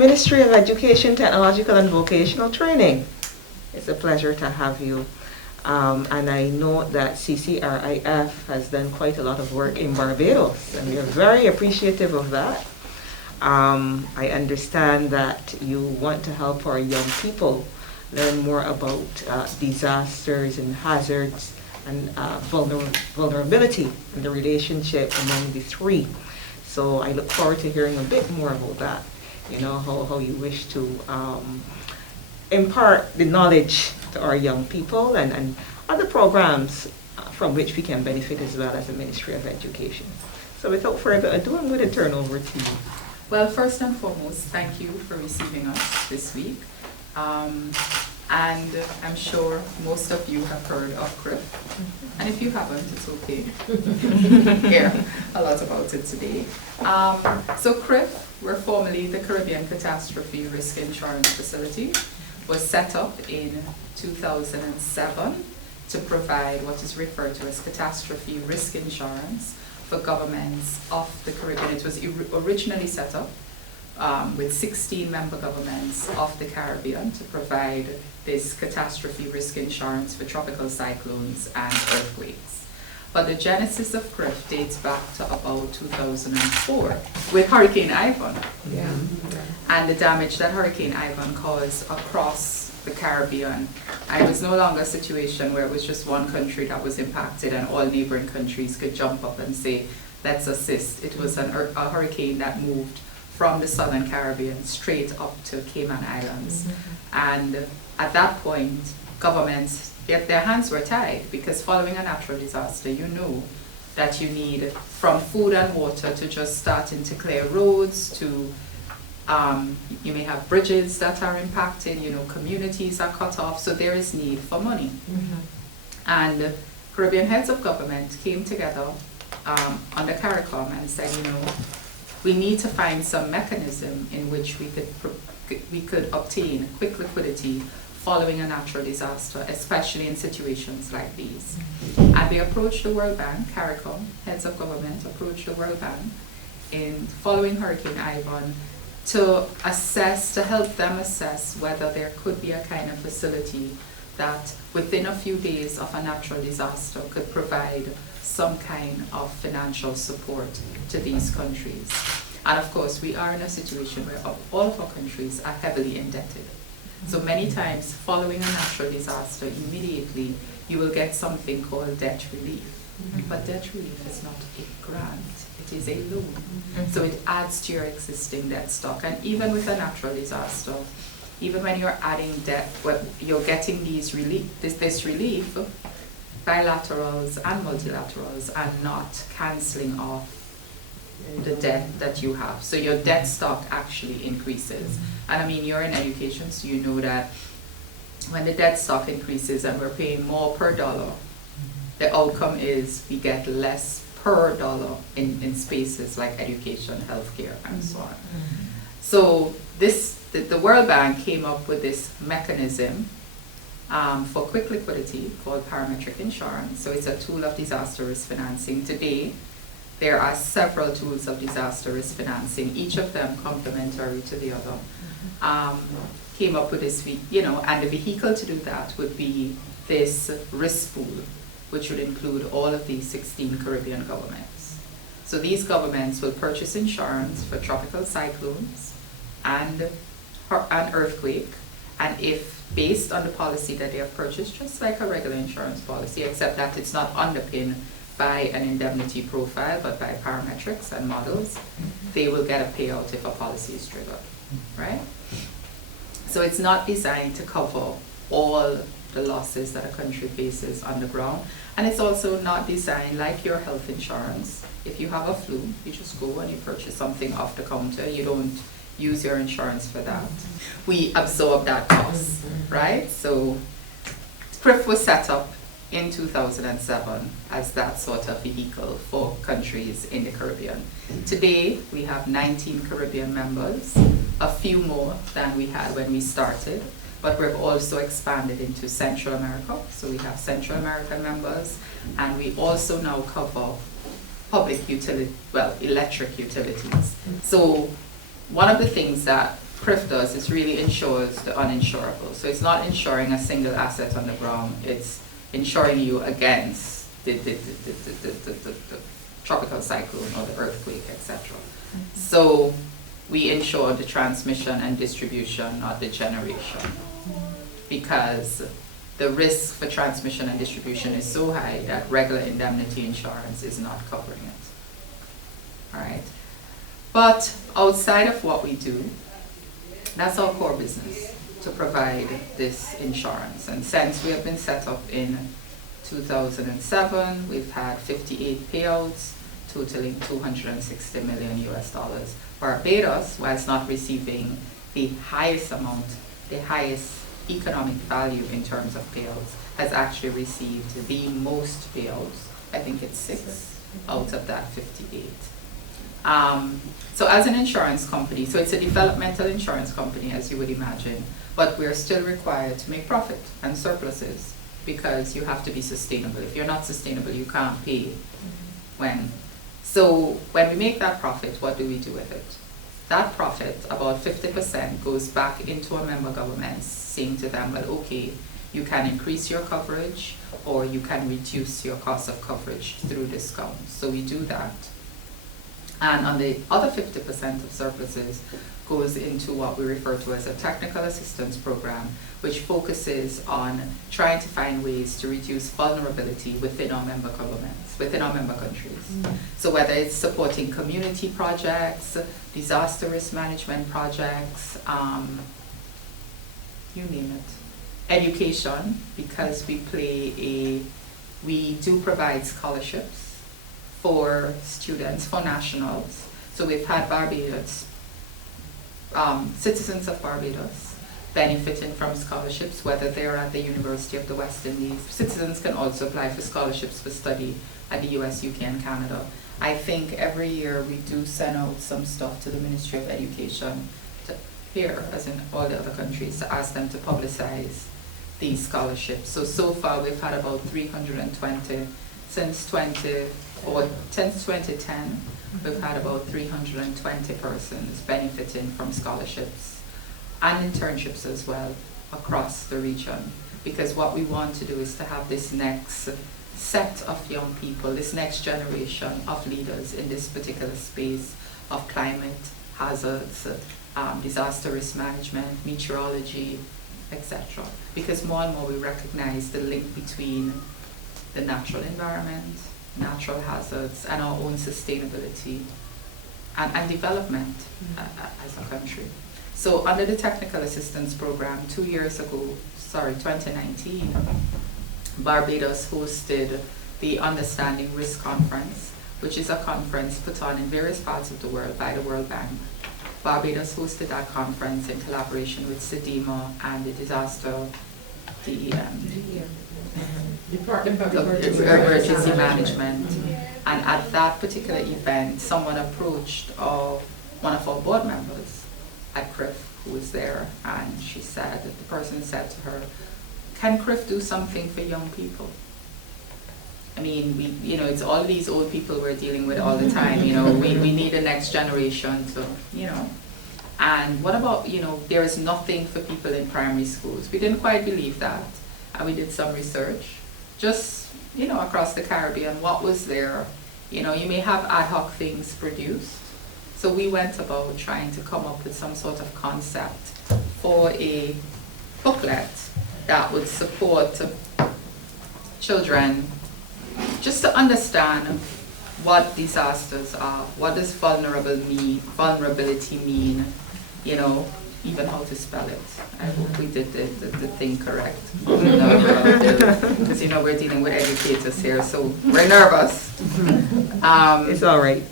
Ministry of Education, Technological and Vocational Training. It's a pleasure to have you. And I know that CCRIF has done quite a lot of work in Barbados, and we are very appreciative of that. I understand that you want to help our young people learn more about disasters and hazards and vulnerability and the relationship among the three. So I look forward to hearing a bit more about that, you know, how you wish to impart the knowledge to our young people and other programs from which we can benefit as well as the Ministry of Education. So without further ado, I'm going to turn over to you. Well, first and foremost, thank you for receiving us this week. And I'm sure most of you have heard of CRIF. And if you haven't, it's okay. Hear a lot about it today. So CRIF, we're formerly the Caribbean Catastrophe Risk Insurance Facility, was set up in 2007 to provide what is referred to as catastrophe risk insurance for governments of the Caribbean. It was originally set up with 16 member governments of the Caribbean to provide this catastrophe risk insurance for tropical cyclones and earthquakes. But the genesis of CRIF dates back to about 2004 with Hurricane Ivan. Yeah. And the damage that Hurricane Ivan caused across the Caribbean. And it was no longer a situation where it was just one country that was impacted and all neighboring countries could jump up and say, let's assist. It was a hurricane that moved from the southern Caribbean straight up to Cayman Islands. And at that point, governments, their hands were tied, because following a natural disaster, you know that you need from food and water to just starting to clear roads to you may have bridges that are impacted, you know, communities are cut off, so there is need for money. And Caribbean heads of government came together under CARICOM and said, you know, we need to find some mechanism in which we could obtain quick liquidity following a natural disaster, especially in situations like these. And they approached the World Bank, CARICOM, heads of government approached the World Bank in following Hurricane Ivan to help them assess whether there could be a kind of facility that within a few days of a natural disaster could provide some kind of financial support to these countries. And of course, we are in a situation where all of our countries are heavily indebted. So many times following a natural disaster, immediately you will get something called debt relief. But debt relief is not a grant, it is a loan. So it adds to your existing debt stock. And even with a natural disaster, even when you're adding debt, you're getting this relief, bilaterals and multilaterals are not cancelling off the debt that you have. So your debt stock actually increases. And I mean, you're in education, so you know that when the debt stock increases and we're paying more per dollar, the outcome is we get less per dollar in spaces like education, healthcare, and so on. So the World Bank came up with this mechanism for quick liquidity called parametric insurance. So it's a tool of disaster risk financing. Today, there are several tools of disaster risk financing, each of them complementary to the other. Came up with this, you know, and the vehicle to do that would be this risk pool, which would include all of these 16 Caribbean governments. So these governments will purchase insurance for tropical cyclones and an earthquake, and if based on the policy that they have purchased, just like a regular insurance policy, except that it's not underpinned by an indemnity profile, but by parametrics and models, they will get a payout if a policy is triggered, right? So it's not designed to cover all the losses that a country faces on the ground, and it's also not designed like your health insurance. If you have a flu, you just go and you purchase something off the counter. You don't use your insurance for that. We absorb that cost, right? So CRIF was set up in 2007 as that sort of vehicle for countries in the Caribbean. Today, we have 19 Caribbean members, a few more than we had when we started, but we've also expanded into Central America. So we have Central American members, and we also now cover public utility, electric utilities. So one of the things that CRIF does is really insures the uninsurable. So it's not insuring a single asset on the ground, it's insuring you against the tropical cyclone or the earthquake, etc. So we insure the transmission and distribution, not the generation, because the risk for transmission and distribution is so high that regular indemnity insurance is not covering it. All right. But outside of what we do, that's our core business, to provide this insurance. And since we have been set up in 2007, we've had 58 payouts totaling $260 million US. Barbados, whilst not receiving the highest amount, the highest economic value in terms of payouts, has actually received the most payouts. I think it's 6 out of that 58. So as an insurance company, so it's a developmental insurance company, as you would imagine, but we're still required to make profit and surpluses because you have to be sustainable. If you're not sustainable, you can't pay. So when we make that profit, what do we do with it? That profit, about 50%, goes back into our member governments, saying to them, well, okay, you can increase your coverage or you can reduce your cost of coverage through discounts. So we do that. And on the other 50% of surpluses goes into what we refer to as a technical assistance program, which focuses on trying to find ways to reduce vulnerability within our member governments, within our member countries. So whether it's supporting community projects, disaster risk management projects, you name it. Education, because we do provide scholarships for students, for nationals. So we've had Barbados, citizens of Barbados benefiting from scholarships, whether they're at the University of the West Indies. Citizens can also apply for scholarships for study at the US, UK, and Canada. I think every year we do send out some stuff to the Ministry of Education here, as in all the other countries, to ask them to publicize these scholarships. So far we've had about 320 since 2010, we've had about 320 persons benefiting from scholarships and internships as well across the region. Because what we want to do is to have this next set of young people, this next generation of leaders in this particular space of climate hazards, disaster risk management, meteorology, etc. Because more and more we recognize the link between the natural environment, natural hazards, and our own sustainability and development as a country. So under the technical assistance program, 2019, Barbados hosted the Understanding Risk Conference, which is a conference put on in various parts of the world by the World Bank. Barbados hosted that conference in collaboration with SEDEMA and the disaster Department of Emergency Management. And at that particular event, someone approached one of our board members at CRIF who was there, and the person said to her, can CRIF do something for young people? I mean, it's all these old people we're dealing with all the time, we need the next generation to, And what about, there is nothing for people in primary schools. We didn't quite believe that. And we did some research, just, across the Caribbean, what was there. You may have ad hoc things produced. So we went about trying to come up with some sort of concept for a booklet that would support children just to understand what disasters are, what does vulnerability mean, even how to spell it. I hope we did the thing correct. Because we're dealing with educators here, so we're nervous. It's all right.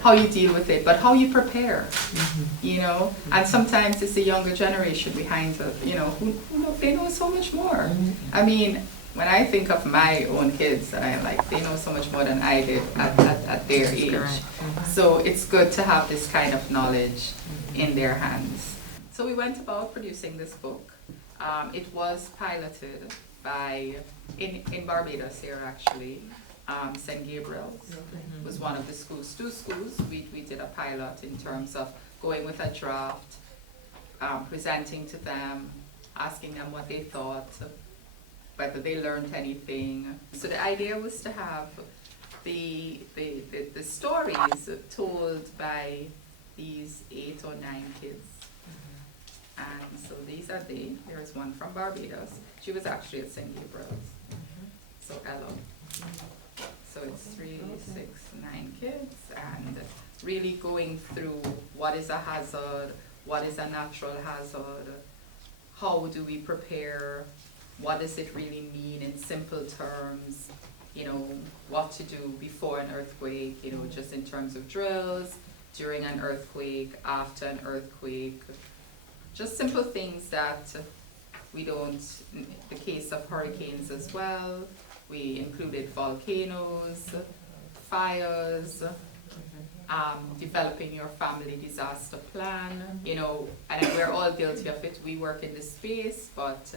How you deal with it, but how you prepare, and sometimes it's the younger generation behind us, who they know so much more. I mean, when I think of my own kids, and I'm like, they know so much more than I did at their age. So it's good to have this kind of knowledge in their hands. So we went about producing this book. It was piloted in Barbados here, actually. St. Gabriel's was one of the schools. 2 schools, we did a pilot in terms of going with a draft, presenting to them, asking them what they thought, whether they learned anything. So the idea was to have the stories told by these 8 or 9 kids. And so these are they. Here's one from Barbados. She was actually at St. Gabriel's. So Ella. So it's 3, 6, 9 kids, and really going through what is a hazard, what is a natural hazard, how do we prepare, what does it really mean in simple terms, you know, what to do before an earthquake, you know, just in terms of drills, during an earthquake, after an earthquake, just simple things that we don't, in the case of hurricanes as well, we included volcanoes, fires, developing your family disaster plan, you know, and we're all guilty of it. We work in this space, but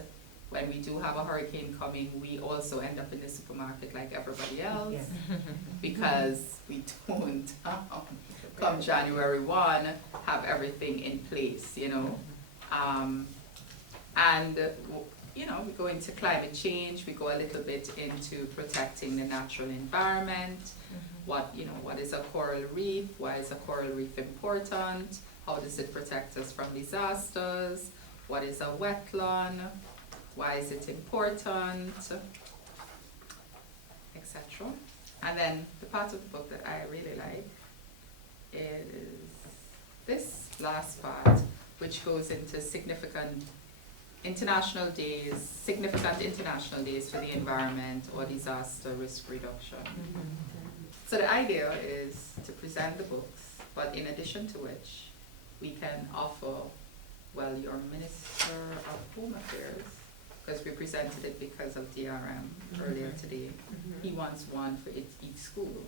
when we do have a hurricane coming, we also end up in the supermarket like everybody else, because we don't, come January 1, have everything in place, you know. And you know, we go into climate change, we go a little bit into protecting the natural environment, what is a coral reef, why is a coral reef important, how does it protect us from disasters, what is a wetland, why is it important, etc. And then the part of the book that I really like is this last part, which goes into significant international days for the environment or disaster risk reduction. So the idea is to present the books, but in addition to which, we can offer, well, your Minister of Home Affairs, because we presented it because of DRM earlier today, he wants one for each school.